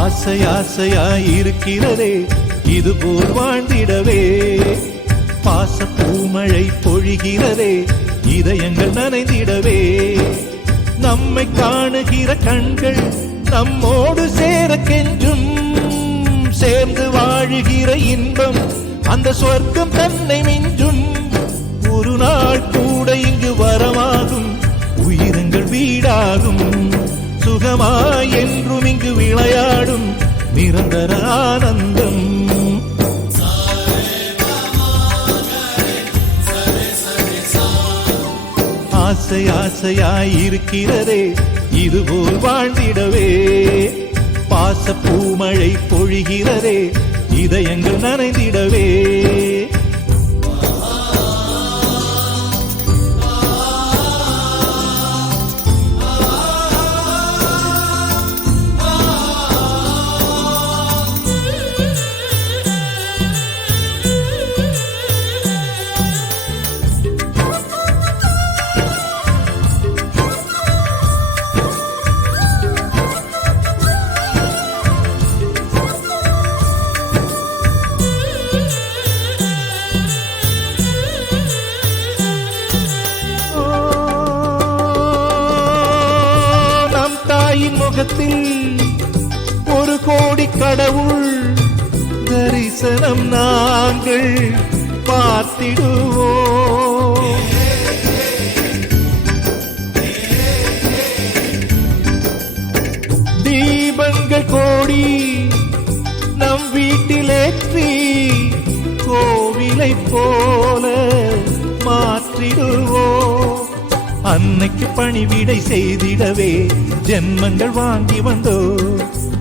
ஆசை ஆசையாயிருக்கிறதே இதுபோல் வாழ்ந்திடவே. பாச பூமழை பொழிகிறதே இதயங்கள் நனைந்திடவே. நம்மை காணுகிற கண்கள் நம்மோடு சேர கெஞ்சும். சேர்ந்து வாழுகிற இன்பம் அந்த சொர்க்கம் தன்னை மிஞ்சும். ஒரு நாள் கூட இங்கு வரமாகும், உயிரங்கள் வீடாகும். சுகமாய் என்றும் இங்கு விளையாடும் நிரந்தர ஆனந்தம். ஆசை ஆசையாயிருக்கிறதே இதுபோல் வாழ்ந்திடவே. பாச பூமழை பொழிகிறதே இதயங்கள் நனைந்திடவே. முகத்தில் ஒரு கோடி கடவுள் தரிசனம் நாங்கள் பார்த்திடுவோம். தீபங்கள் கோடி நம் வீட்டிலேற்றி கோவிலை போல மாற்றிடுவோம். அன்னைக்கு பணிவிடை செய்திடவே ஜென்மங்கள் வாங்கி வந்தோ.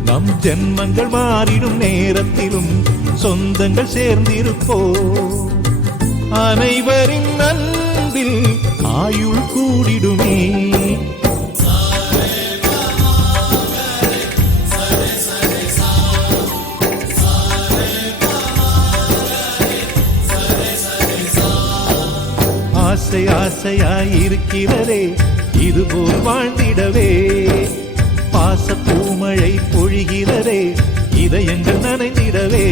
நம் ஜென்மங்கள் மாறிடும் நேரத்திலும் சொந்தங்கள் சேர்ந்திருப்போ. அனைவரின் அன்பில் ஆயுள் கூடிடுமே. ஆசை ஆசையாயிருக்கிறதே இதுபோல் வாழ்ந்திடவே. பாச பூமழை பொழிகிறதே இதயங்கள் நனைந்திடவே.